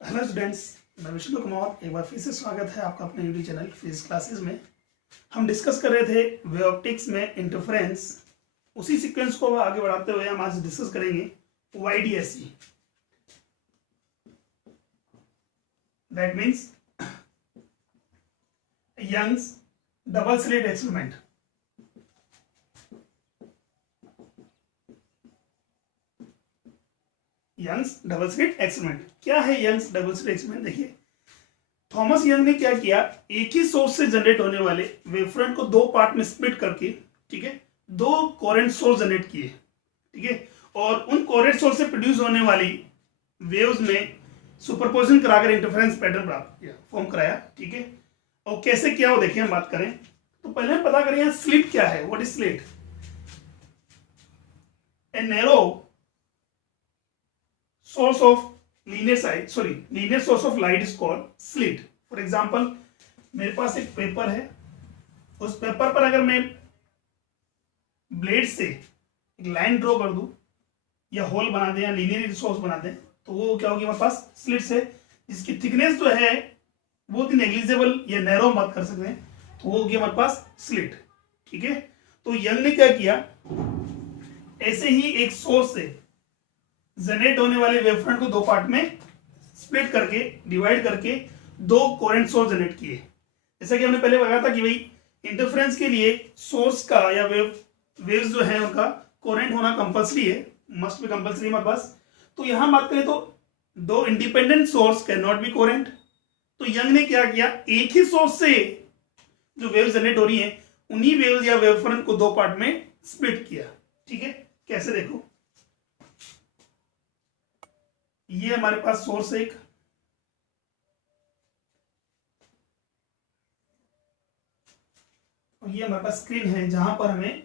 Hello students, मैं विष्णु कुमार। एक बार फिर से स्वागत है आपका अपने यूट्यूब चैनल फिजिक्स क्लासेस में। हम डिस्कस कर रहे थे वेव ऑप्टिक्स में इंटरफेरेंस। उसी सीक्वेंस को आगे बढ़ाते हुए हम आज डिस्कस करेंगे YDSE, that means Young's double slit experiment. Young's double slit experiment क्या है? यंग्स डबल स्लिट एक्सपेरिमेंट देखिए, थॉमस यंग ने क्या किया, एक ही सोर्स से जनरेट होने वाले वेवफ्रंट को दो पार्ट में स्प्लिट करके, ठीक है, दो कोरेंट सोर्स जनरेट किए, ठीक है, और उन कोरेंट सोर्स से प्रोड्यूस होने वाली वेव्स में सुपरपोजिशन कराकर इंटरफेरेंस पैटर्न प्राप्त किया, फॉर्म कराया, ठीक है। और कैसे किया वो देखिए, हम बात करें तो पहले हम पता करें स्लिट क्या है। What is slit? A narrow source of linear source of light is called slit. For example, मेरे पास एक पेपर है, उस पेपर पर अगर मैं ब्लेड से एक लाइन ड्रॉ कर दूं या होल बना दें या लीनियर सोर्स बना दें, तो वो क्या होगी, हमारे पास स्लिट्स है जिसकी थिकनेस जो है बहुत ही नेग्लिजिबल या नैरो बात कर सकते हैं, तो वो होगी हमारे पास स्लिट, ठीक है। तो यंग ने क्या किया, ऐसे ही एक सोर्स से जनरेट होने वाले वेवफ्रंट को दो पार्ट में स्प्लिट करके, डिवाइड करके दो कोरेंट सोर्स जनरेट किए। जैसा कि हमने पहले बताया था कि भाई इंटरफेरेंस के लिए सोर्स का या वेव्स जो है उनका कोरेंट होना कंपल्सरी है, मस्ट बी कंपल्सरी हमारे पास। तो यहां बात करें तो दो independent source can not be coherent. तो यंग ने क्या किया, एक ही सोर्स से जो वेव्स जनरेट हो रही है उन्हीं वेव्स या वेवफ्रंट को दो पार्ट में स्प्लिट किया, ठीक है। कैसे देखो, ये हमारे पास सोर्स एक, और ये हमारे पास स्क्रीन है जहां पर हमें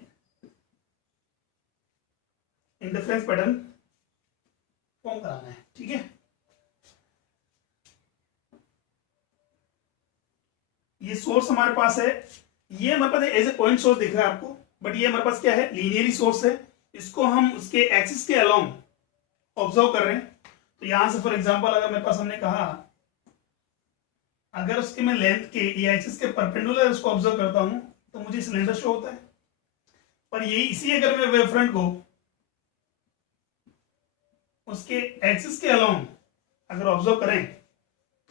इंटरफेरेंस पैटर्न फॉर्म कराना है, ठीक है। ये सोर्स हमारे पास है, ये हमारे पास एज ए पॉइंट सोर्स दिख रहा है आपको, बट ये हमारे पास क्या है, लीनियरी सोर्स है। इसको हम उसके एक्सिस के अलोंग ऑब्जर्व कर रहे हैं। तो यहां से फॉर एग्जांपल अगर मेरे पास हमने कहा, अगर उसके मैं लेंथ के या एक्सिस के परपेंडिकुलर उसको ऑब्जर्व करता हूं तो मुझे सिलेंडर शो होता है। पर ये इसी अगर मैं वेवफ्रंट को उसके एक्सिस के अलोंग अगर ऑब्जर्व करें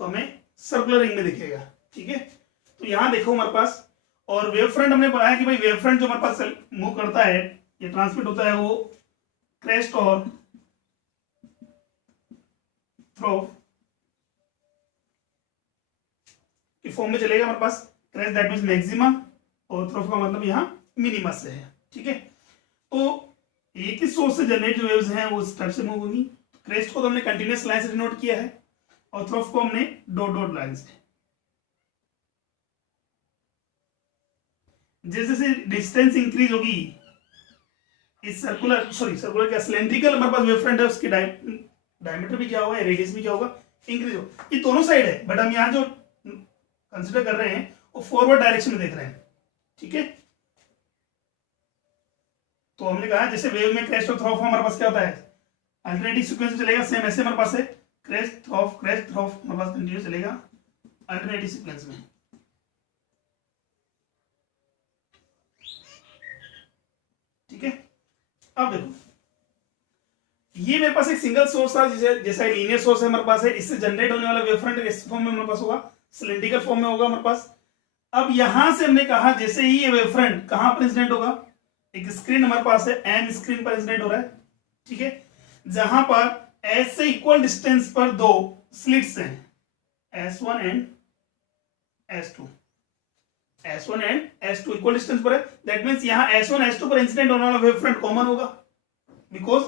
तो हमें सर्कुलर रिंग में दिखेगा, ठीक है। तो यहां देखो हमारे पास, और वेवफ्रंट हमने बताया कि भाई वेवफ्रंट जो हमारे पास मूव करता है या ट्रांसमिट होता है वो क्रेस्ट और थ्रो के फॉर्म में चलेगा हमारे पास। क्रेस्ट दैट मींस मैक्सिमा और थ्रो का मतलब यहाँ मिनिमा से है, ठीक है। तो एक ही सोर्स से जनरेट जो वेव्स हैं वो इस टाइप से मूव होंगी। क्रेस्ट को तो हमने कंटिन्यूअस लाइन से डिनोट किया है और थ्रो को हमने डॉट डॉट लाइन से। जैसे जैसे डिस्टेंस इंक्रीज होगी, इस सर्कुलर क्या सिलेंड्रिकल हमारे पास वेवफ्रंट है, उसकी डायमीटर भी क्या होगा, रेडियस भी क्या होगा, इंक्रीज होगा। ये दोनों साइड है, बट हम यहाँ जो कंसिडर कर रहे हैं वो फॉरवर्ड डायरेक्शन में देख रहे हैं, ठीक है। तो हमने कहा जैसे वेव में क्रेस्ट और थ्रो हमारे पास क्या होता है, अल्टरनेटिव सीक्वेंस में चलेगा, सेम ऐसे हमारे पास है क्रेस्ट थ्रो हमारे पास कंटिन्यू चलेगा अल्टरनेटिव सीक्वेंस में, ठीक है। अब देखो, ये मेरे पास एक सिंगल सोर्स था, जैसा लीनियर सोर्स है हमारे पास है, इससे जनरेट होने वाला वेवफ्रंट इस फॉर्म में हमारे पास होगा, सिलेंड्रिकल फॉर्म में होगा हमारे पास। अब यहां से हमने कहा जैसे ही ये वेवफ्रंट कहां पर इंसिडेंट होगा, एक स्क्रीन हमारे पास है, एम स्क्रीन पर इंसिडेंट हो रहा है, ठीक है, जहां पर एस से इक्वल डिस्टेंस पर दो स्लिट्स हैं, S1 and S2, S1 and S2 equal distance पर है। दैट मींस यहां S1 S2 पर इंसिडेंट होने वाला वेवफ्रंट कॉमन होगा, बिकॉज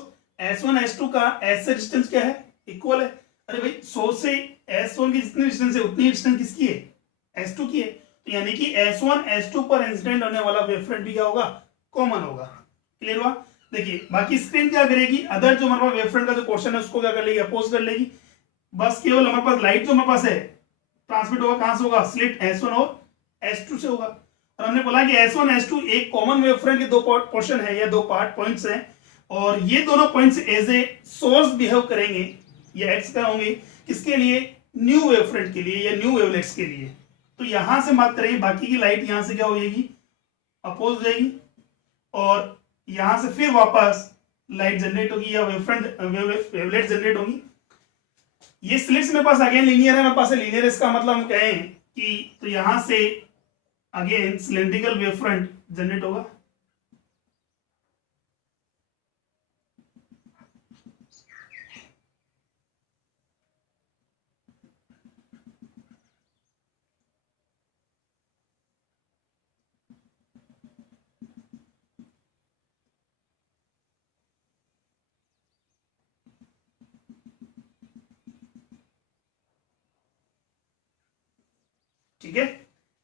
S1 S2 का S से डिस्टेंस क्या है, इक्वल है। अरे भाई सोर्स से S1 की जितनी डिस्टेंस है उतनी डिस्टेंस किसकी है, S2 की है। तो यानी कि S1 S2 पर इंसिडेंट होने वाला वेवफ्रंट भी क्या होगा, कॉमन होगा। क्लियर हुआ? देखिए बाकी स्क्रीन क्या करेगी, अदर जो हमारे पास वेवफ्रंट का जो पोर्शन है उसको क्या कर लेगी, अपोज कर लेगी। बस केवल हमारे पास लाइट जो हमारे पास है ट्रांसमिट होगा कहां से होगा, स्लिट S1 और S2 से होगा। और हमने बोला कि S1 S2 एक कॉमन वेवफ्रंट के दो पोर्शन है या दो पार्ट पॉइंट्स हैं, और ये दोनों points as a source behave करेंगे ये एक्स का होंगे किसके लिए, न्यू वेव फ्रंट के लिए या न्यू वेवलेट्स के लिए। तो यहां से बात करेंगे बाकी की लाइट यहां से क्या हो जाएगी, अपोज हो जाएगी, और यहां से फिर वापस लाइट जनरेट होगी या वेवफ्रंट वेवलेट जनरेट होगी। ये स्लिट्स मेरे पास अगेन लीनियर है, मेरे पास लीनियर, इसका मतलब हम कहें कि तो यहां से again cylindrical wave front generate होगा। ठीक है,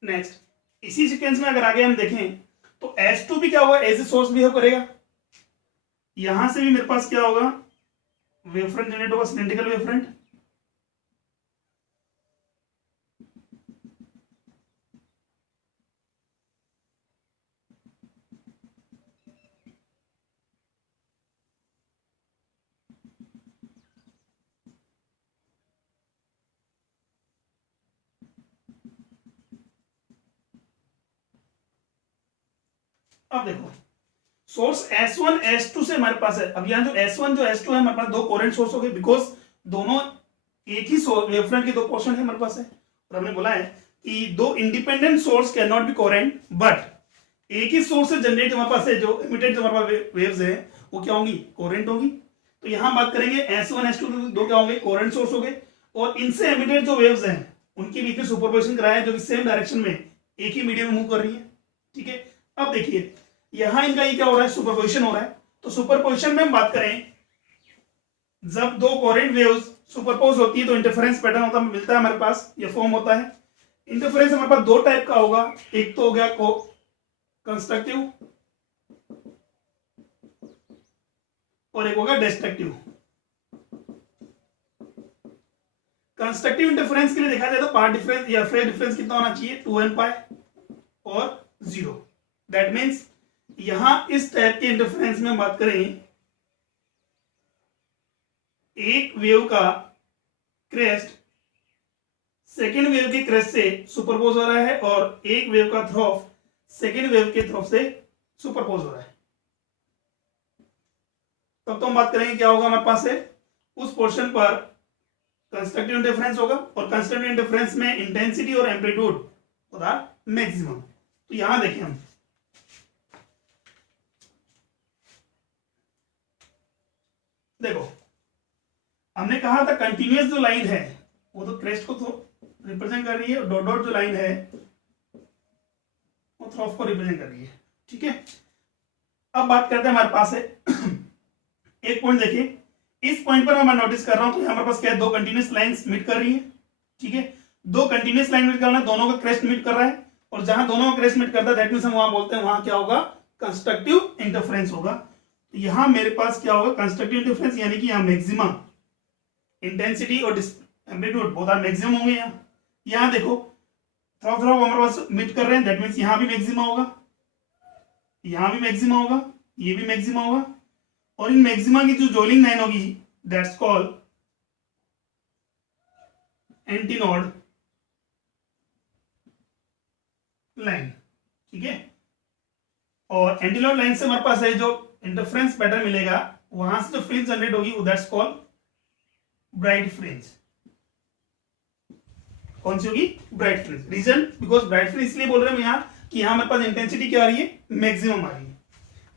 नेक्स्ट इसी सीक्वेंस में अगर आगे हम देखें तो S2 भी क्या होगा, एज ए सोर्स बिहेव करेगा। यहां से भी मेरे पास क्या होगा, वेव फ्रंट जनरेट होगा, सिलेंड्रिकल वेव फ्रंट। अब देखो सोर्स S1 S2 से हमारे पास है। अब यहाँ जो S1 जो S2 है हमारे पास दो कोरेंट सोर्स हो गए, बिकॉज दोनों एक ही वेवफ्रंट के दो पोर्शन है हमारे पास है। और हमने बोला है कि दो independent source can not be coherent, but एक ही सोर्स से जनरेट हमारे पास है, जो इमिटेड जो हमारे पास वेव्स है वो क्या होंगी, कोरेंट होगी। तो यहां बात करेंगे S1 S2 दो क्या होंगे, कोरेंट सोर्स हो गए, और इनसे इमिटेड जो वेव्स हैं उनके बीच में सुपरपोजिशन कराया है, जो कि सेम डायरेक्शन में एक ही मीडियम में मूव कर रही है। ठीक है, अब देखिए यहां इनका ये क्या हो रहा है, सुपरपोजिशन हो रहा है। तो सुपरपोजिशन में हम बात करें, जब दो कोरेंट वेव्स सुपरपोज होती है तो इंटरफेरेंस पैटर्न होता है, मिलता है हमारे पास, ये फॉर्म होता है। इंटरफेरेंस हमारे पास दो टाइप का होगा, एक तो हो गया कंस्ट्रक्टिव और एक होगा डिस्ट्रक्टिव। कंस्ट्रक्टिव इंटरफेरेंस के लिए देखा जाए तो पार्ट डिफरेंस या फेज डिफरेंस कितना होना चाहिए, 2n पाई और 0। दैट मीन्स यहां इस टाइप के इंटरफेरेंस में हम बात करें, एक वेव का क्रेस्ट सेकेंड वेव के क्रेस्ट से सुपरपोज हो रहा है, और एक वेव का थ्रोफ सेकेंड वेव के थ्रोफ से सुपरपोज हो रहा है। तब तो हम बात करेंगे क्या होगा हमारे पास है, उस पोर्शन पर कंस्ट्रक्टिव इंटरफेरेंस होगा, और कंस्ट्रक्टिव इंटरफेरेंस में इंटेंसिटी और एम्पलीट्यूड होगा मैक्सिमम। तो यहां देखें हम, देखो हमने कहा था कंटिन्यूअस जो लाइन है वो तो क्रेस्ट को तो रिप्रेजेंट कर रही है, डॉट डॉट जो लाइन है वो थ्रोफ को रिप्रेजेंट कर रही है। ठीक है, अब बात करते हैं हमारे पास है एक पॉइंट देखिए, इस पॉइंट पर मैं नोटिस कर रहा हूं तो हमारे पास क्या है, दो कंटिन्यूअस लाइंस मीट कर रही है। ठीक है, दो कंटिन्यूअस लाइन मीट कर रहा है, दोनों का क्रेस्ट मीट कर रहा है, और जहां दोनों का क्रेस्ट मीट करता है दैट मींस हम वहां बोलते हैं वहां क्या होगा, कंस्ट्रक्टिव इंटरफेरेंस होगा। तो यहां मेरे पास क्या होगा, कंस्ट्रक्टिव इंटरफेरेंस, यानी कि यहां मैक्सिमम इंटेंसिटी और एम्पलीट्यूड बोथ आर मैक्सिमम होंगे। यहां देखो थ्रोफ हमारे पास मीट कर रहे हैं, दैट मींस यहां भी मैक्सिमम होगा, यहां भी मैक्सिमम होगा, ये भी मैक्सिमम होगा, और इन मैक्सिमा की जो जॉइनिंग लाइन होगी दैट्स कॉल्ड एंटीनोड लाइन। ठीक है, और एंटीनोड लाइन से हमारे पास है जो इंटरफेरेंस पैटर्न मिलेगा, वहां से जो फ्रिंज जनरेट होगी दैट्स कॉल्ड ब्राइट फ्रिंज। कौन सी होगी, bright fringe. Reason, because bright fringe इसलिए बोल रहे हैं यहां कि यहां हमारे पास इंटेंसिटी क्या आ रही है, मैक्सिमम आ रही है।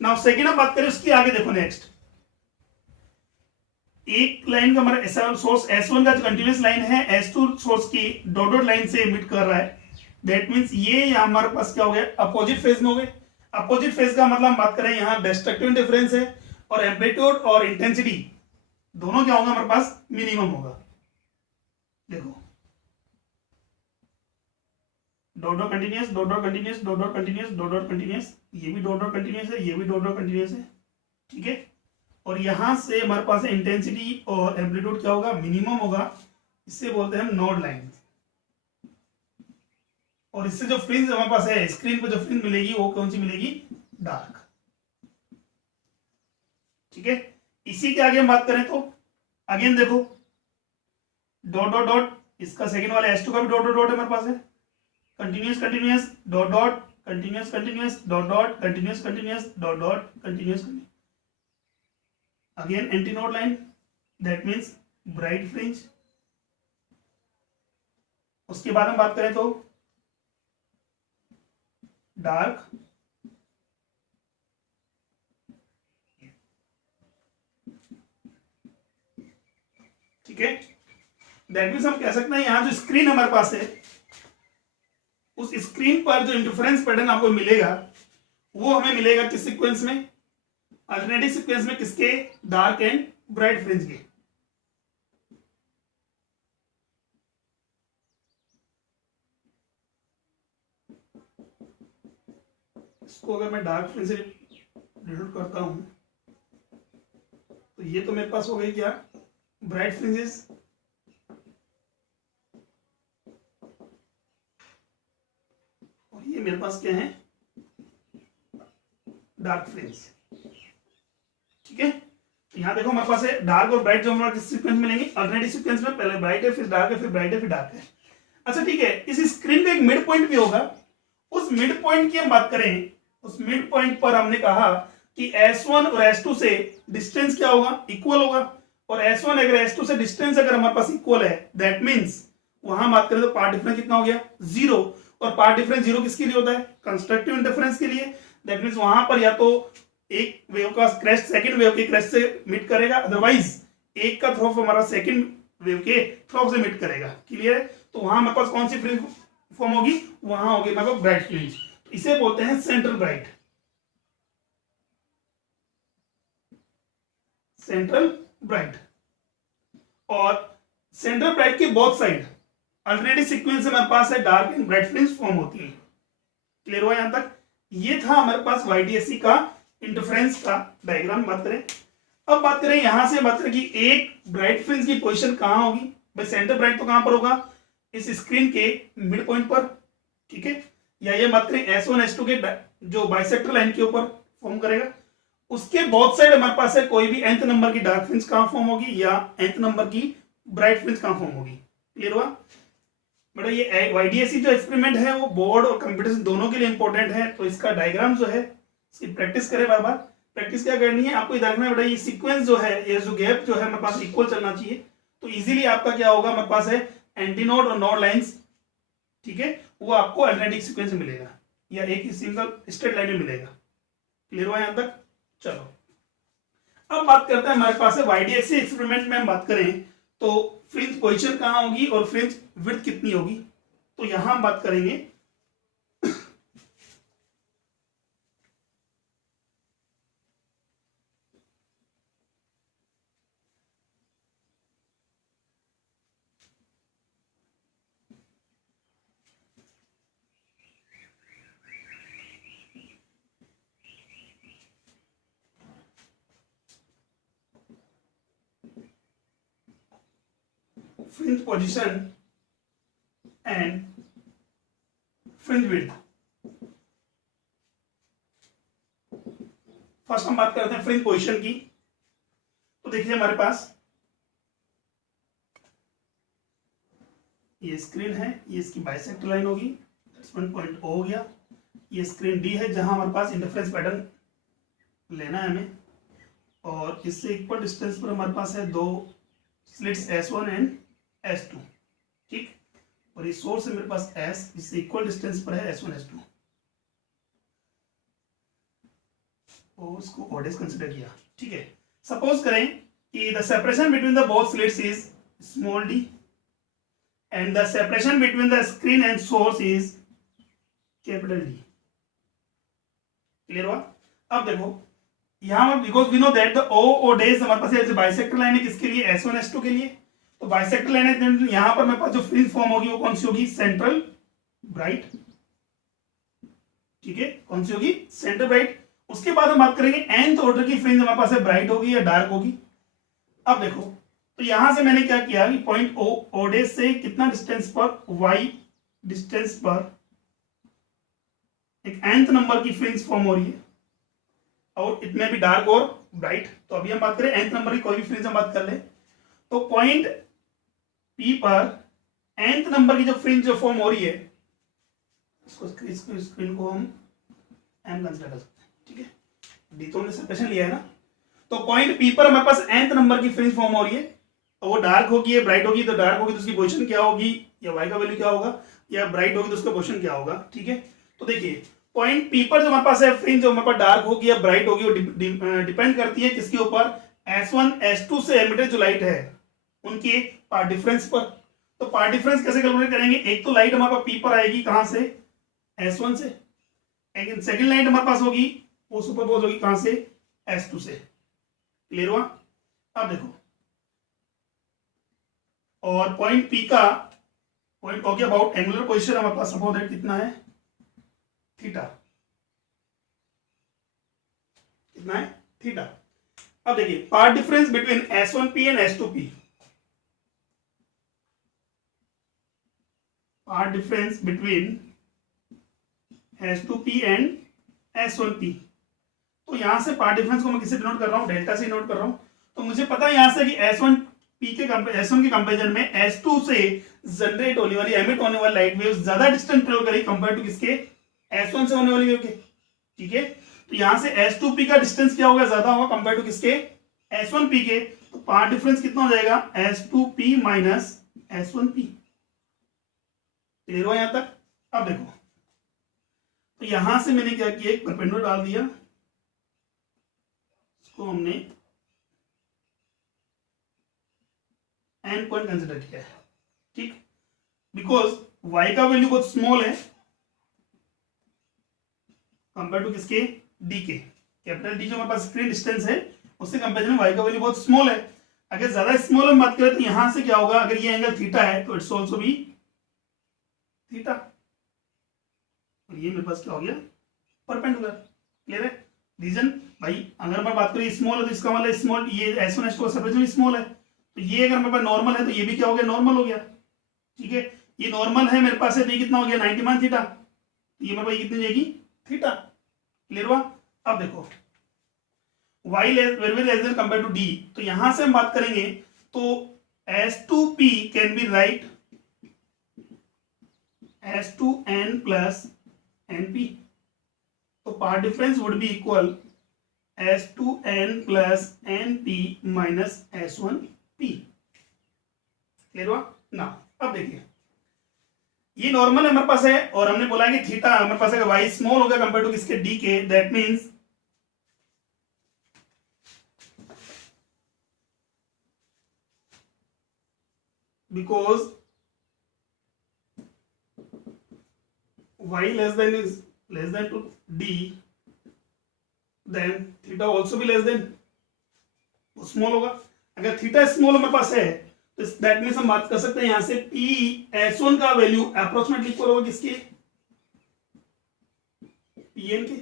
नाउ सेकेंड हम बात करें उसकी आगे, देखो नेक्स्ट एक लाइन का हमारा सोर्स S1 का जो कंटिन्यूअस लाइन है S2 सोर्स की डॉट डॉट लाइन से एमिट कर रहा है, दैट मींस ये यहां हमारे पास क्या हो गया, अपोजिट फेज में हो गए। अपोजिट फेज का मतलब हम बात करें यहां डिस्ट्रक्टिव इंटरफेरेंस है, और एम्पलीट्यूड और इंटेंसिटी दोनों क्या होगा हमारे पास, मिनिमम होगा। देखो dot dot continuous, dot dot continuous, dot dot continuous, dot dot continuous, ये भी डॉट डॉट कंटिन्यूअस है, ये भी डॉट डॉट कंटिन्यूअस है। ठीक है, और यहां से हमारे पास इंटेंसिटी और एम्पलीट्यूड क्या होगा, मिनिमम होगा, इससे बोलते हैं हम नोड लाइन। और इससे जो फ्रिंज हमारे पास है, स्क्रीन पर जो फ्रिंज मिलेगी वो कौन सी मिलेगी, डार्क। ठीक है, इसी के आगे हम बात करें तो अगेन देखो डॉट डॉट डॉट, इसका सेकंड वाला S2 का भी डॉट डॉट डॉट हमारे पास है, continuous continuous dot dot, continuous continuous dot dot, continuous continuous dot dot, continuous again anti node line, that means bright fringe. उसके बाद हम बात करें तो डार्क, ठीक है। दैट मीन्स हम कह सकते हैं यहां जो स्क्रीन हमारे पास है, उस स्क्रीन पर जो इंटरफेरेंस पैटर्न आपको मिलेगा वो हमें मिलेगा किस सीक्वेंस में, अल्टरनेटिव सीक्वेंस में, किसके, डार्क एंड ब्राइट फ्रिंज के। इसको अगर मैं डार्क फ्रिंज से डिनोट करता हूं तो ये तो मेरे पास हो गई क्या, ब्राइट फ्रिंजेस, और ये मेरे पास क्या है, डार्क फ्रिंज, ठीक है। यहां देखो हमारे पास है डार्क और ब्राइट, जो हमारे सीक्वेंस मिलेंगे अल्टरनेटिव सीक्वेंस में, पहले ब्राइट है फिर डार्क है फिर ब्राइट है फिर डार्क है। अच्छा ठीक है, इस स्क्रीन का एक मिड पॉइंट भी होगा, उस मिड पॉइंट की हम बात करें, उस मिड पॉइंट पर हमने कहा कि S1 और S2 से डिस्टेंस क्या होगा, इक्वल होगा, और S1 अगर S2 से डिस्टेंस अगर हमारे पास इक्वल है, दैट मींस वहां बात करें तो पार्ट डिफरेंस कितना हो गया, 0, और पार्ट डिफरेंस 0 किसके लिए होता है, कंस्ट्रक्टिव इंटरफेरेंस के लिए। दैट मींस वहां पर या तो एक वेव का क्रेस्ट सेकंड वेव के क्रेस्ट से मीट करेगा, अदरवाइज एक का थ्रो हमारा सेकंड वेव के थ्रो से मीट करेगा, क्लियर है। तो वहां हमारे पास कौन सी फ्रिंज फॉर्म होगी, वहां होगी हमारे पास ब्राइट फ्रिंज, इसे बोलते हैं सेंट्रल ब्राइट, सेंट्रल ब्राइट। और सेंट्रल ब्राइट के बोथ साइड अल्टरनेटिव सीक्वेंस हमारे पास है dark and bright fringe form होती है, क्लियर हुआ यहां तक। ये था हमारे पास YDSC का इंटरफेरेंस का डायग्राम। बात करें, अब बात करें यहां से, बात करें कि एक ब्राइट फ्रिंज की पोजीशन कहां होगी, भाई सेंटर ब्राइट तो कहां पर होगा, इस स्क्रीन के मिड पॉइंट पर, ठीक है। या ये बात करें S1 S2 के जो बाइसेक्टर लाइन के ऊपर फॉर्म करेगा, उसके बोथ साइड हमारे पास है कोई भी nth नंबर की डार्क फ्रिंज कहां फॉर्म होगी या nth नंबर की ब्राइट फ्रिंज कहां फॉर्म होगी, क्लियर हुआ बेटा। ये YDSC जो एक्सपेरिमेंट है वो बोर्ड और कंप्यूटर दोनों के लिए इंपॉर्टेंट है, तो इसका डायग्राम जो है इसकी प्रैक्टिस करें बार बार। प्रैक्टिस क्या करनी है आपको, देखना है बेटा ये सीक्वेंस जो है, ये जो गैप जो है हमारे पास इक्वल चलना चाहिए, तो इजीली आपका क्या होगा, हमारे पास है एंटी नोड और नोड लाइंस, ठीक है, वो आपको अल्टरनेटिव सीक्वेंस में मिलेगा या एक ही सिंगल स्ट्रेट लाइन में मिलेगा, क्लियर हुआ यहां तक। चलो अब बात करते हैं हमारे पास है YDSC एक्सपेरिमेंट में हम बात करें तो फ्रिंज पोजीशन कहां होगी और फ्रिंज विड्थ कितनी होगी, तो यहां हम बात करेंगे fringe position and fringe width। First हम बात करते हैं फ्रिंज पोजीशन की, तो देखिए हमारे पास ये स्क्रीन है, ये इसकी बाइसेक्टर लाइन होगी, वन पॉइंट O हो गया, ये स्क्रीन D है जहां हमारे पास इंटरफेरेंस पैटर्न लेना है हमें, और इससे इक्वल डिस्टेंस पर हमारे पास है दो स्लिट्स S1 एंड S2, ठीक, और ये सोर्स है मेरे पास S, जिससे इक्वल डिस्टेंस पर है S1 S2, और उसको ऑर्डर्स कंसीडर किया, ठीक है। सपोज करें कि the separation between the both slits is small d and the separation between the screen and source is capital D, clear हुआ। अब देखो यहां because we know that the O days हमारे पास है बाइसेक्टर लाइन है, किसके लिए, S1 S2 के लिए, तो बाइसेक्टर लाइन है, यहां पर मेरे पास जो फ्रिंज फॉर्म होगी वो कौन सी होगी, सेंट्रल ब्राइट, ठीक है, कौन सी होगी, सेंट्रल ब्राइट। उसके बाद हम बात करेंगे nth ऑर्डर की फ्रिंज हमारे पास है ब्राइट होगी या डार्क होगी। अब देखो तो यहां से मैंने क्या किया कि पॉइंट O डे से कितना डिस्टेंस पर, y डिस्टेंस पर एक nth नंबर की फ्रिंज फॉर्म हो रही है, और इतने भी डार्क और ब्राइट। तो अभी हम बात करें nth नंबर की कोई भी फ्रिंज हम बात कर ले, तो पॉइंट P पर nth नंबर की जो फ्रिंज जो फॉर्म हो रही है, इसको स्क्रीन को हम m कंसिडर कर सकते हैं, ठीक है। डी तो हमने सेपरेशन लिया है ना, तो पॉइंट P पर हमारे पास nth नंबर की फ्रिंज फॉर्म हो रही है, और वो डार्क होगी या ब्राइट होगी, तो डार्क होगी तो उसकी पोजीशन क्या होगी, या y का वैल्यू क्या होगा, या ब्राइट होगी तो उसका पोजीशन क्या होगा, ठीक है। तो देखिए पॉइंट P पर जो हमारे पास है फ्रिंज, जो हमारे पास डार्क होगी या ब्राइट होगी, वो डिपेंड करती है किसके ऊपर, S1 S2 से एमिटेड जो लाइट है उनके पार्ट डिफरेंस पर। तो पार्ट डिफरेंस कैसे कैलकुलेट करेंगे, एक तो लाइट हमारे पास P पर आएगी कहां से, S1 से, लेकिन सेकंड लाइट हमारे पास होगी वो सुपरपोज होगी कहां से, S2 से। क्लियर हुआ। अब देखो, और पॉइंट P का point talking about angular position हमारे पास सपोज दैट कितना है, थीटा, कितना है, थीटा। अब देखिए path difference between S1P and S2P, path difference between S2P and S1P। तो यहां से पार्ट डिफरेंस को मैं किससे डिनोट कर रहा हूं, डेल्टा से डिनोट कर रहा हूं। तो मुझे पता है यहां से कि S1P के S1 के कंपैरिजन में S2 से जनरेट होने वाली, एमिट होने वाली लाइट वेव ज्यादा डिस्टेंस ट्रेवल करेगी कंपेयर टू किसके, S1 से होने वाली वेव के, ठीक है। तो यहां से S2P का डिस्टेंस क्या होगा, ज्यादा होगा कंपेयर टू किसके, S1P के। तो पार्ट डिफरेंस कितना हो जाएगा, S2P माइनस S1P। क्लियर हुआ यहां तक। अब देखो, तो यहां से मैंने क्या किया, एक परपेंडिकुलर डाल दिया, इसको हमने एंड पॉइंट कंसिडर किया है, ठीक। बिकॉज y का वैल्यू बहुत स्मॉल है कंपेयर टू किसके, d के, कैपिटल D जो हमारे पास स्क्रीन डिस्टेंस है उससे कंपेरिजन में y का वैल्यू बहुत स्मॉल है। अगर ज्यादा स्मॉल हम बात करें तो यहां से क्या होगा, अगर ये एंगल थीटा है तो इट्स ऑल्सो भी थीटा, और ये मेरे पास क्या हो गया, परपेंडिकुलर। क्लियर है। रीजन भाई, अगर मैं बात करें स्मॉल है तो इसका मतलब स्मॉल, ये S1 S2 का सेपरेशन स्मॉल है, तो ये अगर मेरे पास नॉर्मल है तो ये भी क्या हो गया, नॉर्मल हो गया, ठीक है। ये नॉर्मल है मेरे पास है, तो ये कितना हो गया, 90 मान थीटा, तो ये मेरे पास कितनी जाएगी, थीटा। क्लियर हुआ। अब देखो y less than compare to d, तो यहां से हम बात करेंगे तो S2P can be write S2n plus np, तो path difference would be equal S2n plus np minus S1p। Clear हुआ ना। अब देखिए ये नॉर्मल हमारे पास है, और हमने बोला है कि थीटा हमारे पास अगर y स्मॉल होगा कंपेयर टू किसके, d के, that means because y less than to d, then theta also be less than, तो स्मॉल होगा। अगर थीटा स्मॉल हमारे पास है तो दैट मींस हम बात कर सकते हैं यहां से P S1 का वैल्यू अप्रोक्सीमेटली इक्वल होगा किसके, Pn के,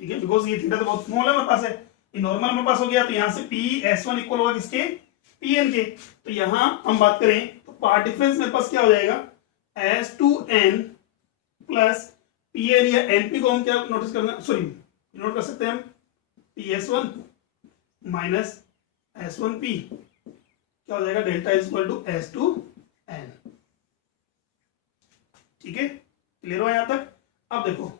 ठीक है। बिकॉज ये थीटा तो बहुत स्मॉल है हमारे पास है, ये नॉर्मल हमारे पास हो गया, तो यहां से P S1 इक्वल होगा किसके, Pn के। तो यहां हम बात करें तो पार्ट डिफरेंस मेरे पास क्या हो जाएगा, S2n प्लस Pn या Np को हम क्या नोटिस करना, सॉरी नोट कर सकते हैं हम, PS1 माइनस S1p क्या हो जाएगा, delta is equal to S2n, ठीक है। क्लियर हुआ यहां तक। अब देखो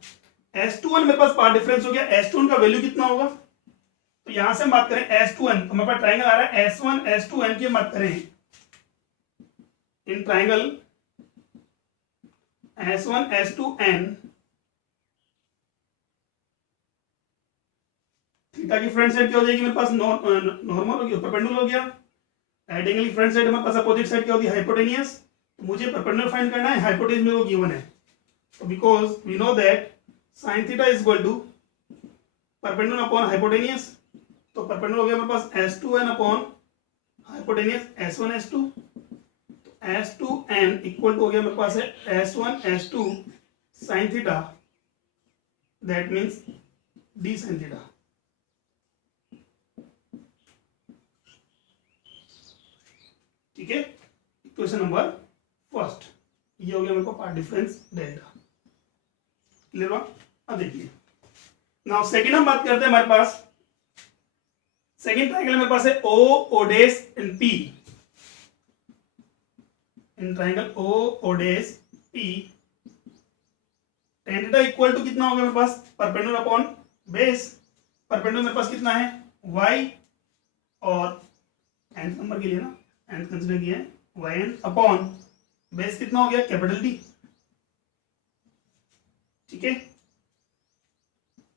S2n मेरे पास पार्ट डिफरेंस हो गया, S2n का वैल्यू कितना होगा, तो यहां से हम बात करें S2n, तो मेरे पास ट्राइंगल आ रहा है S1 S2n की बात करें, in triangle S1 S2n, theta की फ्रंट साइड क्या हो जाएगी मेरे पास, नॉर्मल हो गया, परपेंडिकुलर हो गया। राइट एंगल की फ्रंट साइड हमारे पास अपोजिट साइड क्या होती है, हाइपोटेनियस। तो मुझे परपेंडिकुलर फाइंड करना है, हाइपोटेन्यूज में वो गिवन है, तो because we know that sin theta is equal to perpendicular upon hypotenuse, तो परपेंडिकुलर हो गया मेरे पास S2n upon hypotenuse S1 S2, तो S2n इक्वल टू हो गया मेरे पास है S1 S2 sin theta, that means d sin theta. ठीक है, इक्वेशन नंबर फर्स्ट ये हो गया मेरे को पार्ट डिफरेंस डेल्टा। क्लियर हुआ। अब देखिए नाउ सेकंड हम बात करते हैं, हमारे पास सेकंड ट्रायंगल मेरे पास है O, O' and P। In triangle O O dash P, tan theta equal to कितना हो गया मेरे पास, परपेंडिकुलर अपॉन बेस, परपेंडिकुलर मेरे पास कितना है y, और nth नंबर के लिए ना nth कंसीडर किया है yn अपॉन बेस कितना हो गया कैपिटल D। ठीक है,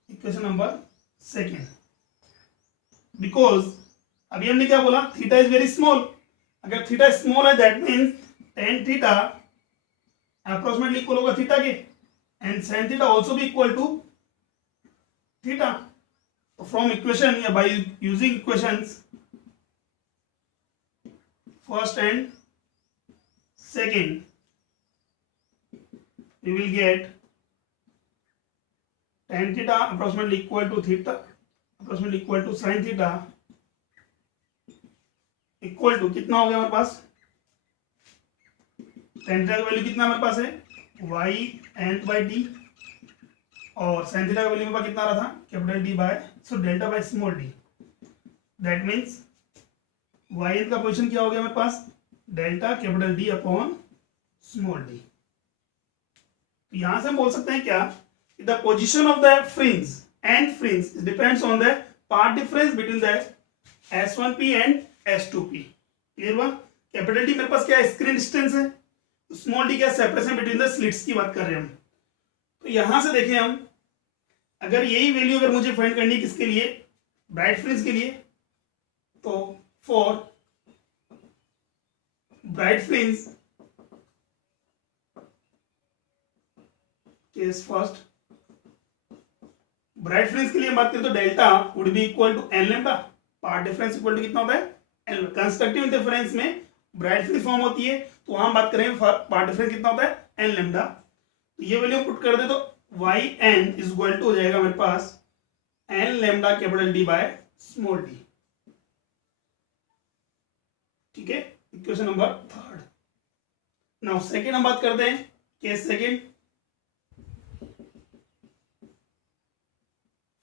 इक्वेशन नंबर सेकेंड। बिकॉज अभी हमने क्या बोला, थीटा इज वेरी स्मॉल, अगर थीटा स्मॉल है that means tan theta approximately equal होगा थीटा के, एंड sin थीटा आल्सो भी इक्वल टू थीटा। तो फ्रॉम इक्वेशन या by using equations first and second we will get tan theta approximately equal to theta approximately equal to sin theta equal to कितना हो गया हमारे पास, tan theta का value कितना हमारे पास है y nth by d, और sin थीटा का वैल्यू मेरे पास कितना रहा था capital D by so delta by small d, that means y nth का पोजीशन क्या हो गया हमारे पास delta capital D upon small d। तो यहां से हम बोल सकते हैं क्या, the position of the fringe and fringe depends on the path difference between the S1P and S2P। Clear हुआ, कैपिटल D मेरे पास क्या है स्क्रीन डिस्टेंस है, स्मॉल d क्या सेपरेशन बिटवीन द स्लिट्स की बात कर रहे हैं हम। तो यहां से देखें हम, अगर यही वैल्यू अगर मुझे फाइंड करनी है किसके लिए, ब्राइट फ्रिंज के लिए, तो for bright fringe case first, bright fringe के लिए हम बात करें तो delta would be equal to n lambda, path difference equal to कितना होता है एन। कंस्ट्रक्टिव इंटरफेरेंस में ब्राइट फ्रिंज फॉर्म होती है, तो वहां बात करें पार्ट डिफरेंस कितना होता है एन लेम्डा। तो ये वैल्यू पुट कर दे तो y n is equal to हो जाएगा मेरे पास N lambda capital D by small d। ठीक है, equation number third. Now second हम बात करते हैं case second,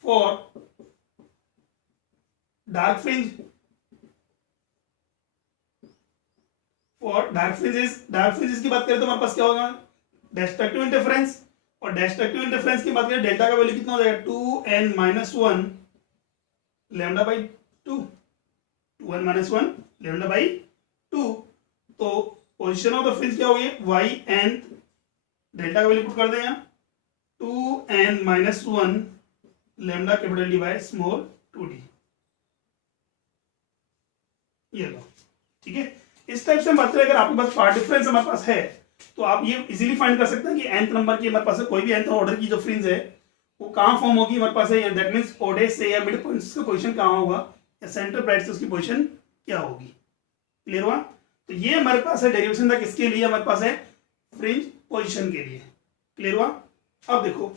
for dark fringe, for dark fringes की बात करें तो हमारे पास क्या होगा डिस्ट्रक्टिव इंटरफेरेंस, और डिस्ट्रक्टिव इंटरफेरेंस की बात करें डेल्टा का वैल्यू कितना हो जाएगा 2n-1 lambda by 2, 2n-1 lambda by 2। तो पोजीशन ऑफ द फ्रिंज क्या होगी y n, डेल्टा का वैल्यू पुट कर दें यहाँ 2n-1 lambda capital D by small 2d। ये लो, ठीक है, इस टाइप से हम बात करें, अगर आपके पास पार्ट डिफरेंस हमारे पास है तो आप ये इजीली फाइंड कर सकते हैं कि nth नंबर की हमारे पास कोई भी nth ऑर्डर की जो फ्रिंज है वो कहाँ फॉर्म होगी हमारे पास है, दैट मींस ओडेस से या मिड पॉइंट का पोजीशन कहाँ होगा, या सेंटर ब्राइट से उसकी पोजीशन क्या होगी। क्लियर हुआ, तो ये हमारे पास है डेरिवेशन था किसके लिए, हमारे पास है फ्रिंज पोजीशन के लिए। क्लियर हुआ, अब देखो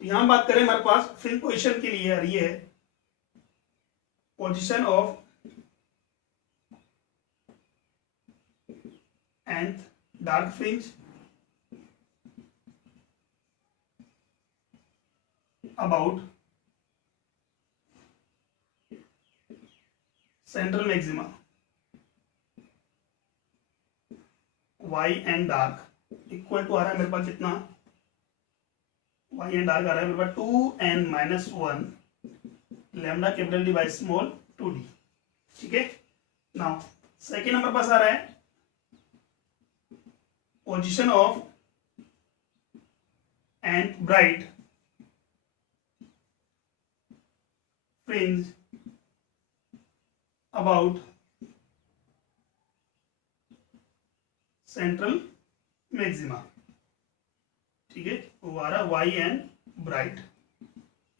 यहां बात करें हमारे पास फ्रिंज पोजीशन के लिए, ये है position of nth dark fringe about central maxima y and dark equal to आ रहा है मेरे पास कितना, y एंड डार्क आ रहा है मेरे पास 2n-1 lambda capital D by small 2d। ठीक है, नाउ सेकेंड नंबर पास आ रहा है position of nth bright fringe about central maxima. ठीक है, वो आ रहा y nth bright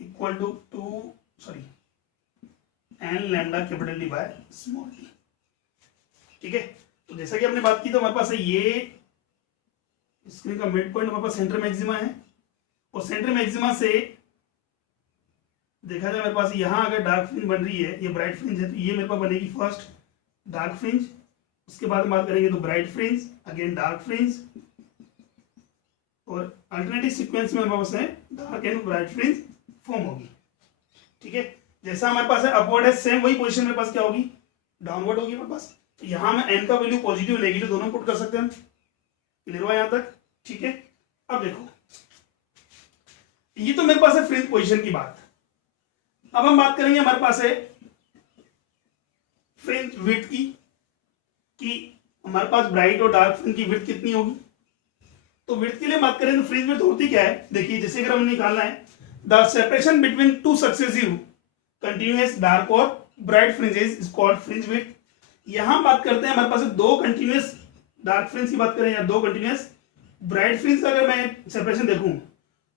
equal to n lambda capital D by small d। ठीक है, तो जैसा कि हमने बात की तो हमारे पास है ये स्क्रीन का मिड पॉइंट हमारे पास सेंटर मैक्सिमा है, और सेंटर मैक्सिमा से देखा जाए मेरे पास यहाँ अगर डार्क फ्रिंज बन रही है, ये ब्राइट फ्रिंज है, तो ये मेरे पास बनेगी फर्स्ट डार्क फ्रिंज, उसके बाद हम बात करेंगे तो bright fringe, again dark fringe, और अल्टरनेटिव सीक्वेंस में हमारे पास है dark and bright fringe form होगी। ठीक है, जैसा हमारे पास है अपवर्ड है, सेम वही पोजीशन मेरे पास क्या होगी, डाउनवर्ड होगी हमारे पास। तो यहाँ में एन का वैल्यू पॉजिटिव नेगेटिव दोनों पुट कर सकते हैं हम। क्लियर हुआ यहाँ तक? ठीक है, अब देखो ये तो मेरे पास है फ्रिंज पोजीशन की बात। अब हम बात करेंगे हमारे पास है फ्रिंज विड्थ की, कि हमारे पास ब्राइट और डार्क फ्रिंज की विड्थ कितनी होगी। तो विड्थ के लिए बात करें तो फ्रिंज विड्थ होती क्या है, देखिए जैसे अगर हमें निकालना है the separation between two successive continuous dark और bright fringes is called fringe width. यहां बात करते हैं हमारे पास दो कंटिन्यूअस डार्क फ्रिंज की बात करें या दो कंटिन्यूअस ब्राइट फ्रिंज का अगर मैं सेपरेशन देखूं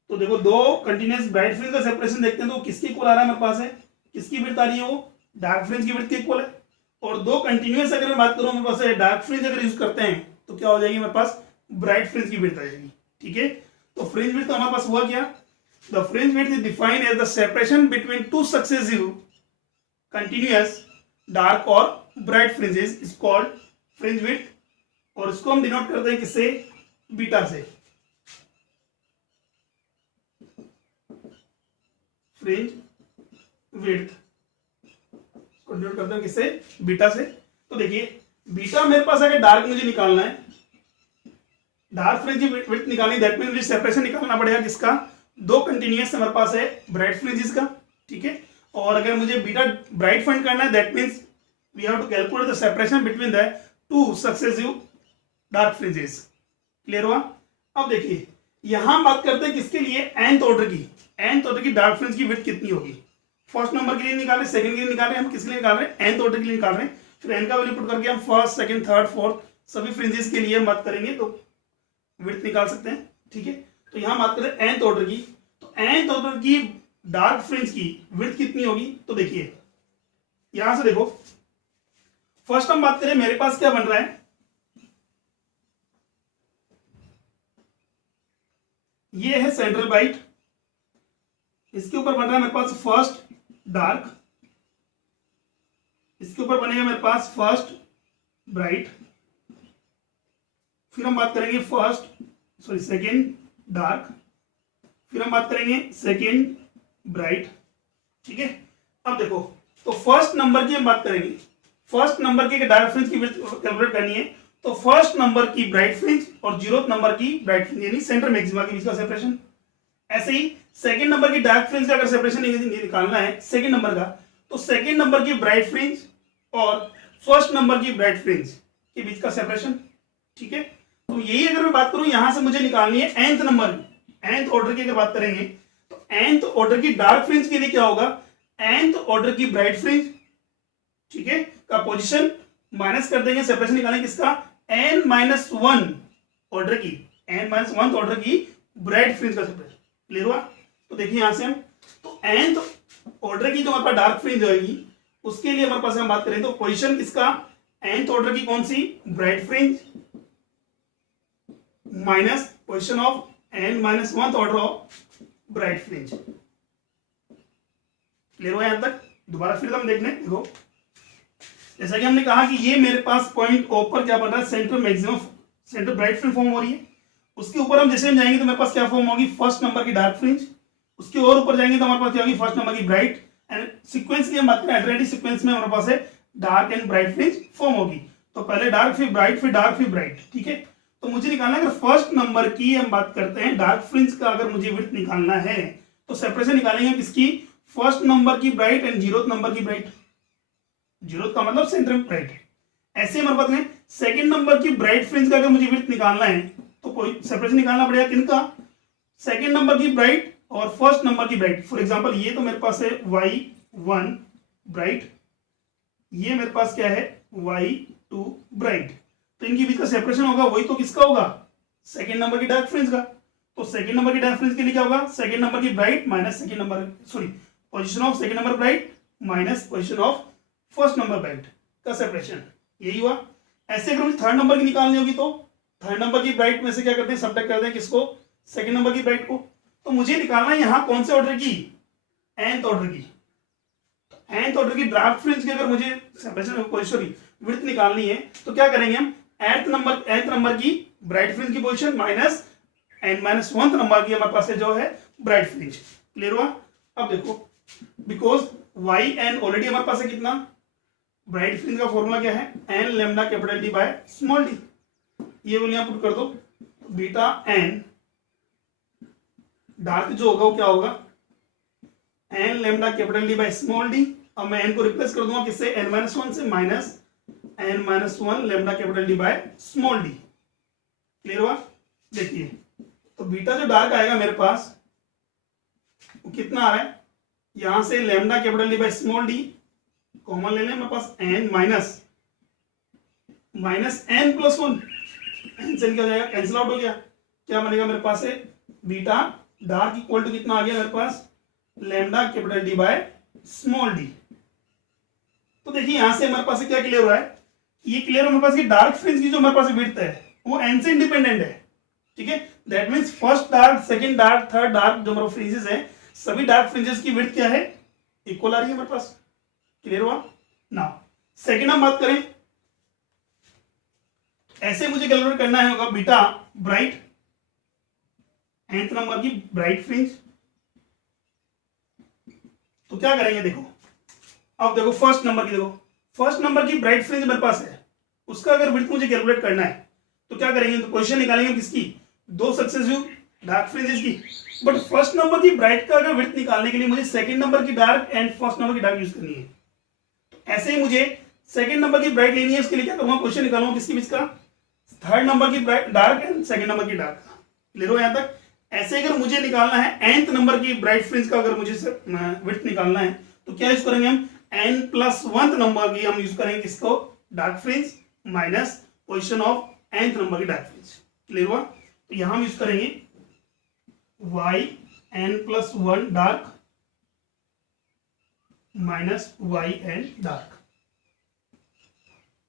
तो देखो दो कंटिन्यूअस ब्राइट फ्रिंज का सेपरेशन देखते हैं तो किसके इक्वल आ रहा है हमारे पास है, किसकी विड्थ आ रही है, वो डार्क फ्रिंज की विड्थ के इक्वल है। और दो कंटिन्यूअस अगर मैं बात करूं हमारे पास है डार्क फ्रिंज अगर यूज करते हैं तो क्या हो जाएगी हमारे पास ब्राइट फ्रिंज की विड्थ आ जाएगी। ठीक है, तो फ्रिंज विड्थ हमारे पास हुआ क्या, the fringe width is defined as the separation between two successive continuous dark और bright fringes is called fringe width. और इसको हम डिनोट करते हैं किससे, बीटा से, फ्रिंज विड्थ इसको डिनोट करते हैं किससे, बीटा से। तो देखिए बीटा मेरे पास अगर डार्क मुझे निकालना है, डार्क फ्रिंज की विड्थ निकालनी, दैट मींस मुझे सेपरेशन निकालना पड़ेगा किसका, दो कंटिन्यूअस हमारे पास है ब्राइट फ्रिंजेस का। ठीक है, और अगर मुझे बीटा ब्राइट फाइंड करना है that means we have to calculate the separation between the two successive dark fringes. Clear हुआ? अब देखिए यहां बात करते हैं किसके लिए, nth ऑर्डर की, nth ऑर्डर की डार्क फ्रिंज की विड्थ कितनी होगी। फर्स्ट नंबर के लिए निकाल रहे, सेकंड के लिए निकाल रहे, हम किसके लिए निकाल रहे हैं, nth ऑर्डर के लिए निकाल रहे हैं। फिर n का वैल्यू पुट करके हम फर्स्ट सेकंड थर्ड फोर्थ सभी फ्रिंजेस के लिए बात करेंगे तो विड्थ निकाल सकते हैं। ठीक है, तो यहां बात करें nth ऑर्डर की, तो nth ऑर्डर की डार्क फ्रिंज की विड्थ कितनी होगी। तो देखिए यहां से देखो फर्स्ट हम बात करें, मेरे पास क्या बन रहा है, ये है सेंट्रल ब्राइट, इसके ऊपर बन रहा है मेरे पास फर्स्ट डार्क, इसके ऊपर बनेगा मेरे पास फर्स्ट ब्राइट, फिर हम बात करेंगे सेकेंड डार्क, फिर हम बात करेंगे सेकेंड ब्राइट। ठीक है, अब देखो तो फर्स्ट नंबर की हम बात करेंगे, फर्स्ट नंबर की डार्क फ्रिंज की विड्थ कैलकुलेट करनी है तो फर्स्ट नंबर की ब्राइट फ्रिंज और 0th नंबर की ब्राइट फ्रिंज यानी सेंटर मैक्सिमा के बीच का सेपरेशन। ऐसे ही सेकंड नंबर की डार्क फ्रिंज का अगर सेपरेशन निकालना है सेकंड नंबर का, तो सेकंड नंबर की ब्राइट फ्रिंज और फर्स्ट नंबर की ब्राइट फ्रिंज के बीच का सेपरेशन। ठीक है, तो यही अगर मैं बात करूं यहां से मुझे निकालनी है nth नंबर, nth ऑर्डर की अगर बात करेंगे तो nth ऑर्डर की डार्क फ्रिंज के लिए क्या होगा, nth ऑर्डर की ब्राइट फ्रिंज, ठीक है, का पोजीशन माइनस कर देंगे, सेपरेशन निकालेंगे किसका, n-1 ऑर्डर की, n-1 ऑर्डर की ब्राइट फ्रिंज का सेपरेशन। क्लियर हुआ? तो देखिए यहां से हम तो nth ऑर्डर की जो हमारे पास डार्क फ्रिंज होगी उसके लिए हमारे पास हम बात करें तो पोजीशन किसका, nth ऑर्डर की कौन सी, bright fringe minus position of n-1 order of bright fringe. Clear हुआ यहां तक? दोबारा फिर हम देखने, देखो जैसा कि हमने कहा कि ये मेरे पास पॉइंट ओ पर क्या बन रहा है, centre maximum, centre bright fringe form हो रही है। उसके ऊपर हम जैसे हम जाएंगे तो मेरे पास क्या फॉर्म होगी, फर्स्ट नंबर की डार्क फ्रिंज, उसके और ऊपर जाएंगे तो हमारे पास क्या होगी, फर्स्ट नंबर की ब्राइट, एंड सीक्वेंस की हम बात करें अल्टरनेटिव सीक्वेंस में हमारे पास है dark and bright fringe form होगी। तो पहले डार्क फिर ब्राइट फिर डार्क फिर ब्राइट। ठीक है, तो मुझे निकालना है, अगर फर्स्ट नंबर की हम बात करते हैं डार्क फ्रिंज का अगर मुझे विड्थ निकालना है तो सेपरेशन निकालेंगे किसकी, फर्स्ट नंबर की ब्राइट एंड 0th नंबर की ब्राइट, 0th का मतलब सेंटर ब्राइट। ऐसे हमारे पास में सेकंड नंबर की ब्राइट फ्रिंज का अगर मुझे विड्थ निकालना है तो कोई सेपरेशन निकालना पड़ेगा किनका, सेकंड नंबर की ब्राइट और फर्स्ट नंबर की ब्राइट। फॉर एग्जांपल ये तो मेरे पास है y1 ब्राइट, ये मेरे पास क्या है y2 ब्राइट, तो इनके बीच का सेपरेशन होगा वही तो किसका होगा, सेकंड नंबर की डार्क फ्रिंज का। तो सेकंड नंबर की डार्क फ्रिंज के लिए क्या होगा, सेकंड नंबर की bright minus second number, sorry position of second number bright minus position of first number bright का सेपरेशन, यही हुआ। ऐसे अगर मुझे थर्ड नंबर की निकालनी होगी तो थर्ड नंबर की ब्राइट में से क्या करते हैं, सब्ट्रैक्ट करते हैं किसको, सेकंड नंबर की ब्राइट को। तो मुझे निकालना है यहां कौन से ऑर्डर की, nth ऑर्डर की, nth ऑर्डर की डार्क फ्रिंज की अगर मुझे सेपरेशन सॉरी विड्थ निकालनी है तो क्या करेंगे हम, nth नंबर की ब्राइट फ्रिंज की पोजीशन माइनस n-1 नंबर की हमारे पास है जो है ब्राइट फ्रिंज। क्लियर हुआ? अब देखो, बिकॉज वाई एन ऑलरेडी हमारे पास है कितना, ब्राइट फ्रिंज का फॉर्मूला क्या है, n lambda capital D by small d. ये वैल्यू यहां पुट कर दो, बीटा एन डार्क जो होगा वो क्या होगा, n lambda capital D by small d. अब मैं एन को रिप्लेस कर दूंगा किससे, n-1 से, minus n-1 lambda capital D by small D. Clear हुआ? देखिए, तो बीटा जो डार्क आएगा मेरे पास वो कितना आ रहा है, यहां से lambda capital D by small d common ले लें, मेरे पास n minus n plus 1, n से क्या हो जाएगा, कैंसिल आउट हो गया। क्या बनेगा मेरे पास है, बीटा डार्क इक्वल टू कितना आ गया मेरे पास, lambda capital D by small D. तो देखिए यहां से हमारे पास क्या क्लियर हुआ है, ये क्लियर हमारे पास कि डार्क फ्रिंज की जो हमारे पास विड्थ है वो n से इंडिपेंडेंट है। ठीक है, that means first dark, second dark, third dark जो हमारे फ्रिंजेस है, सभी डार्क फ्रिंजेस की विड्थ क्या है, इक्वल आ रही है हमारे पास। क्लियर हुआ? नाउ सेकंड हम बात करें, ऐसे मुझे कैलकुलेट करना है होगा बीटा ब्राइट, nth नंबर की ब्राइट फ्रिंज। तो क्या करेंगे, देखो अब देखो फर्स्ट नंबर की, देखो फर्स्ट नंबर की ब्राइट फ्रिंज मेरे पास है, उसका अगर विड्थ मुझे कैलकुलेट करना है तो क्या करेंगे, तो पोजीशन निकालेंगे किसकी, दो सक्सेसिव डार्क फ्रिंजेस की। बट फर्स्ट नंबर की ब्राइट का अगर विड्थ निकालने के लिए मुझे सेकंड नंबर की डार्क एंड फर्स्ट नंबर की डार्क यूज करनी है। ऐसे ही मुझे सेकंड नंबर की ब्राइट लेनी है, उसके लिए क्या करूंगा, पोजीशन निकालूंगा किसके बीच का, थर्ड नंबर की डार्क एंड सेकंड नंबर की डार्क। क्लियर हो यहां तक? ऐसे अगर मुझे निकालना है nth नंबर की ब्राइट फ्रिंज का, अगर मुझे विड्थ निकालना है तो क्या यूज करेंगे हम, n+1 नंबर की हम यूज करेंगे किसको, dark fringe, minus position of nth number की डार्क फ्रिंज। क्लियर हुआ? तो यहां हम यूज करेंगे yn+1 dark minus yn dark.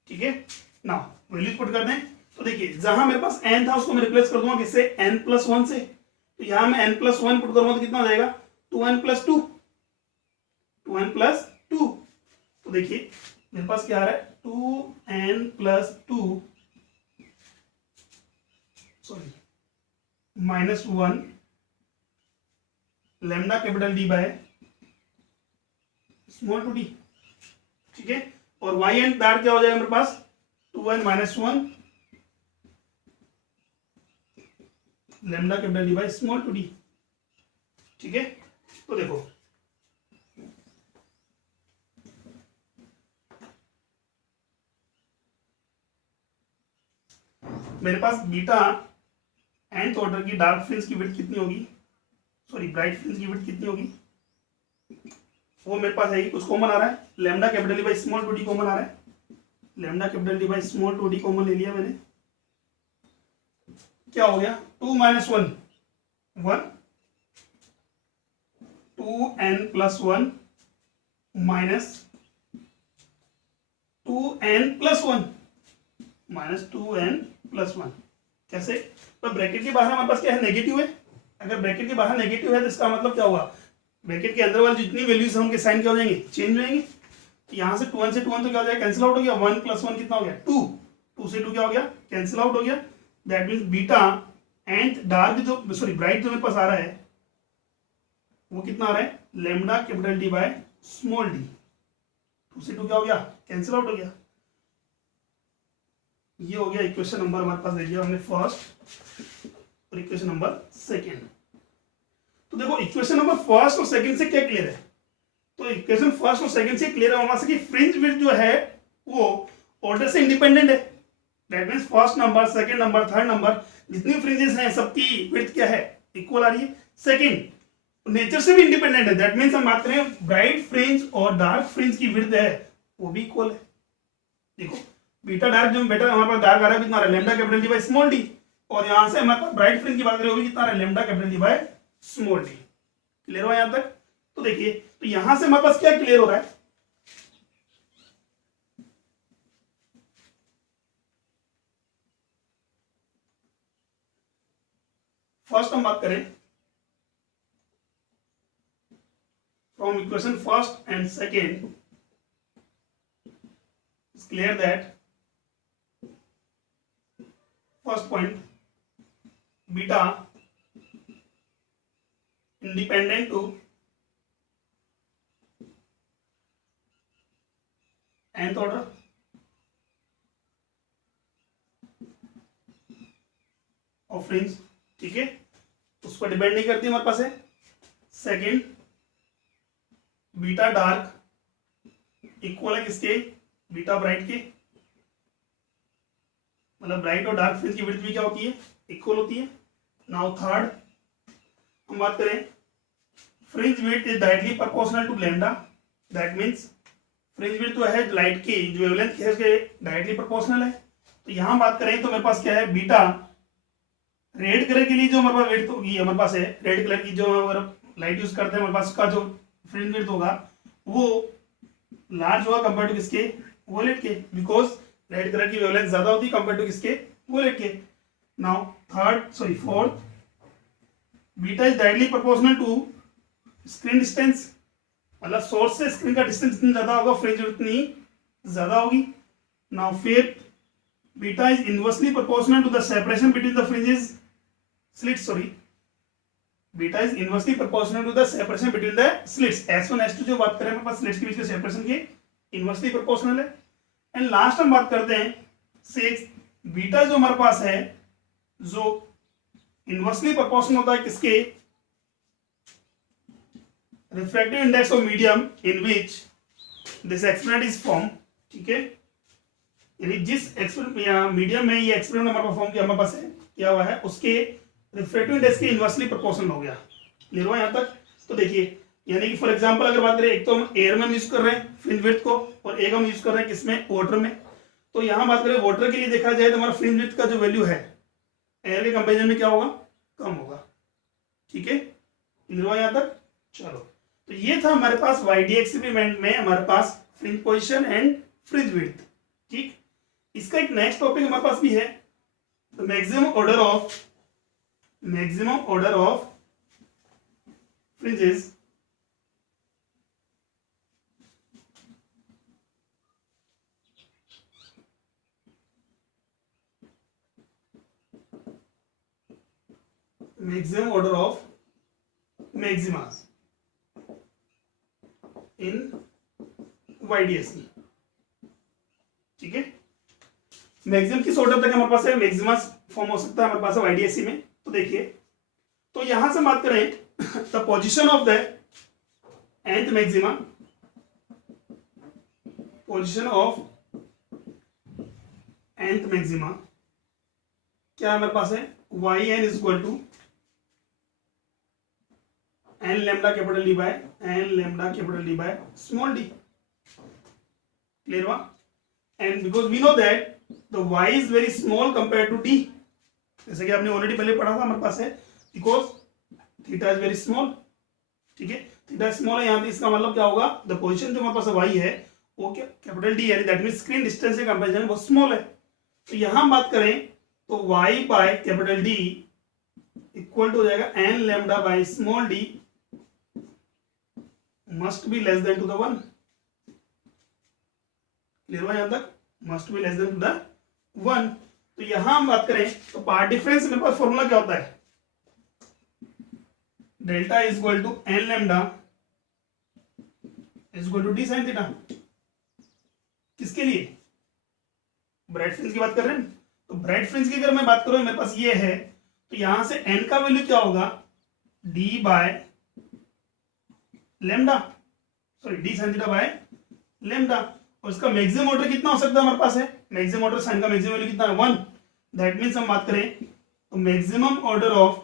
ठीक है, नाउ वैल्यूज पुट कर दें। तो देखिए जहां मेरे पास n था उसको मैं रिप्लेस कर दूंगा किससे, n+1 से। तो यहां मैं n+1 पुट करूंगा तो कितना हो जाएगा, 2n+2, 2n+2। तो देखिए मेरे पास क्या आ रहा है, 2n+2 sorry -1 lambda capital D by small two d. ठीक है, और y एंड डार्क क्या हो जाएगा मेरे पास, 2n-1 lambda capital D by small two d. ठीक है, तो देखो मेरे पास बीटा nth ऑर्डर की डार्क फ्रिंज की विड्थ कितनी होगी, सॉरी ब्राइट फ्रिंज की विड्थ कितनी होगी, वो मेरे पास है ही, कुछ कॉमन आ रहा है, lambda capital D by small two D common आ रहा है, lambda capital D by small two D common ले लिया मैंने। क्या हो गया, 2-1 1, 2n+1 minus 2n+1 minus 2n+1। कैसे, तो ब्रैकेट के बाहर हमारे पास क्या है, नेगेटिव है। अगर ब्रैकेट के बाहर नेगेटिव है तो इसका मतलब क्या हुआ, ब्रैकेट के अंदर वाली जितनी वैल्यूज होंगे साइन क्या हो जाएंगे, चेंज हो जाएंगे। तो यहाँ से 2n से 2n तो क्या हो जाएगा, कैंसिल आउट हो गया, 1+1 कितना हो गया, 2, 2 से 2 क्या हो गया, कैंसिल आउट हो गया। That means beta and dark जो, सॉरी ब्राइट जो मेरे पास आ रहा है वो कितना आ रहा है, lambda capital D by small D. 2 से 2 क्या हो गया, कैंसिल आउट हो गया। ये हो गया इक्वेशन नंबर हमारे पास दे दिया हमने फर्स्ट, और इक्वेशन नंबर सेकेंड। तो देखो इक्वेशन नंबर फर्स्ट और सेकंड से क्या क्लियर है, तो इक्वेशन फर्स्ट और सेकंड से क्लियर है हमारे से कि फ्रिंज विड्थ जो है वो ऑर्डर से इंडिपेंडेंट है। That means first number, second number, third number जितनी फ्रिंजेस हैं सबकी विड्थ क्या है, इक्वल आ रही है। सेकंड नेचर से भी इंडिपेंडेंट है, दैट मींस हम बात करें ब्राइट फ्रिंज और डार्क फ्रिंज की विड्थ है वो भी इक्वल है। देखो बीटा डार्क जो बेटा हमारे पास डार्क आ रहा है कितना आ रहा है, lambda capital D by small D, और यहां से हमारे पास ब्राइट फ्रिंज की बात करें वो भी कितना आ रहा है, lambda capital D by small D. Clear हुआ यहां तक? तो देखिए तो यहां से हमारे पास क्या क्लियर हो रहा है, फर्स्ट हम बात करें from equation first and second, it's clear that first point beta independent to nth order of fringe, ठीक है, उस पर डिपेंड नहीं करती हमारे पास है। सेकेंड, बीटा डार्क इक्वल है किसके, बीटा ब्राइट के, मतलब ब्राइट और डार्क फ्रिंज की विड्थ भी क्या होती है, इक्वल होती है। नाउ थर्ड हम बात करें, fringe width is directly proportional to lambda, that means fringe width जो है लाइट की जो वेवलेंथ है उसके डायरेक्टली प्रोपोर्शनल है। तो यहां बात करें तो मेरे पास क्या है, बीटा रेड कलर के लिए जो हमारे पास विड्थ होगी, हमारे पास है रेड कलर की जो लाइट यूज करते हैं हमारे पास, का जो फ्रिंज विड्थ होगा वो लार्ज होगा कंपेयर टू किसके, वोलेट के, बिकॉज रेड कलर की वेवलेंथ ज्यादा होती है कंपेयर टू किसके, वोलेट के। Now fourth, beta is directly proportional to screen distance, मतलब सोर्स से स्क्रीन का डिस्टेंस जितना ज्यादा होगा फ्रिंज विड्थ उतनी ज्यादा होगी। Now fifth, beta is inversely proportional to the separation between the fringes slits, beta is inversely proportional to the separation between the slits, S1 S2 जो बात करें हमारे पास स्लिट्स के बीच के सेपरेशन की इनवर्सली प्रोपोर्शनल है। एंड लास्ट हम बात करते हैं 6, बीटा जो हमारे पास है जो इनवर्सली प्रोपोर्शनल होता है किसके, refractive index of medium in which this experiment is form, ठीक है, यानी जिस मीडियम में ये एक्सपेरिमेंट हमारे पास फॉर्म किया हमारे पास है क्या हुआ है, उसके रिफ्रैक्टिव इंडेक्स के इनवर्सली प्रोपोर्शनल हो गया। क्लियर हुआ यहाँ तक? तो देखिए, यानी कि फॉर एग्जांपल अगर बात करें, एक तो हम एयर में यूज कर रहे हैं फ्रिंज विड्थ को, और एक हम यूज कर रहे हैं किसमें, वाटर में। तो यहाँ बात करें वाटर के लिए देखा जाए तो हमारा फ्रिंज विड्थ का जो वैल्यू है एयर के कंपेरिजन में क्या होगा, कम होगा, ठीक है। क्लियर हुआ यहाँ तक? चलो, तो ये था हमारे पास वाईडी एक्सपेरिमेंट में हमारे पास fringe position and fringe width, ठीक। इसका एक नेक्स्ट टॉपिक हमारे पास भी है, the maximum order of fringes maximum order of maximas in YDSE, ठीक है। मैक्सिमम किस ऑर्डर तक हमारे पास है, मैक्सिमस फॉर्म हो सकता है हमारे पास है YDSE में। तो देखिए, तो यहां से बात करें the position of the nth maxima, position of nth maxima क्या हमारे पास है, yn is equal to n lambda capital D by n lambda capital D by small d, clear हुआ। and because we know that the y is very small compared to d, जैसे कि आपने already पहले पढ़ा था हमारे पास है, because theta is very small, ठीक है, थीटा स्मॉल है यहाँ पे, इसका मतलब क्या होगा, द पोजीशन जो हमारे पास y है वो क्या कैपिटल डी, यानी दैट मींस स्क्रीन डिस्टेंस के कंपैरिजन में बहुत स्मॉल है। तो यहाँ बात करें तो y by capital D equal to हो जाएगा n lambda by small d must be less than to the 1। Clear हुआ यहाँ तक, must be less than to the 1। तो यहां हम बात करें तो पार्ट डिफरेंस मेरे पास फॉर्मूला क्या होता है, delta is equal to n lambda is equal to d sine theta, किसके लिए, ब्राइट फ्रिंज की बात कर रहे हैं। तो ब्राइट फ्रिंज की अगर मैं बात करूं मेरे पास ये है, तो यहां से एन का वैल्यू क्या होगा, d by lambda, sorry d sine theta by lambda, और इसका मैक्सिमम ऑर्डर कितना हो सकता है हमारे पास है, मैक्सिमम ऑर्डर साइन का मैक्सिमम वैल्यू कितना है 1, दैट मींस हम बात करें तो मैक्सिमम ऑर्डर ऑफ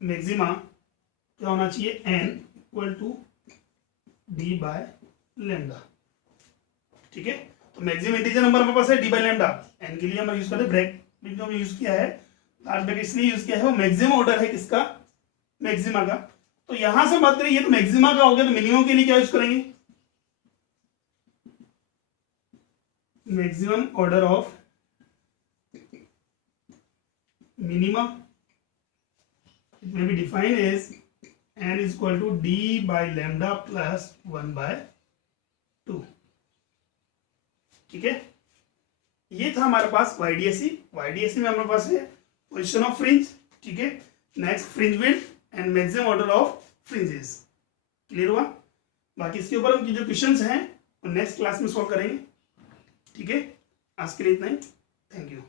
मैक्सिमा क्या होना चाहिए, n equal to d by lambda, ठीक है। तो मैक्सिमम इंटीजर नंबर हमारे पास है डी बाय लेम्डा, n के लिए हम यूज करते हैं ब्रैकेट जो हमने यूज किया है, लास्ट ब्रैकेट इसलिए यूज किया है, वो मैक्सिमम ऑर्डर है किसका, मैक्सिमा का। तो यहां से बात करें ये तो मैक्सिमा का हो गया, तो मिनिमम के लिए क्या यूज करेंगे, maximum order of minima, it may be defined as n is equal to d by lambda plus 1 by 2, ठीक है, ये था हमारे पास YDSE। YDSE में हमारे पास है पोजिशन ऑफ फ्रिंज, ठीक है, next fringe width and maximum order of fringes. Clear हुआ? बाकी इसके ऊपर हम जो क्वेश्चंस हैं वो नेक्स्ट क्लास में सॉल्व करेंगे। ठीक है, आज के लिए इतना ही। Thank you.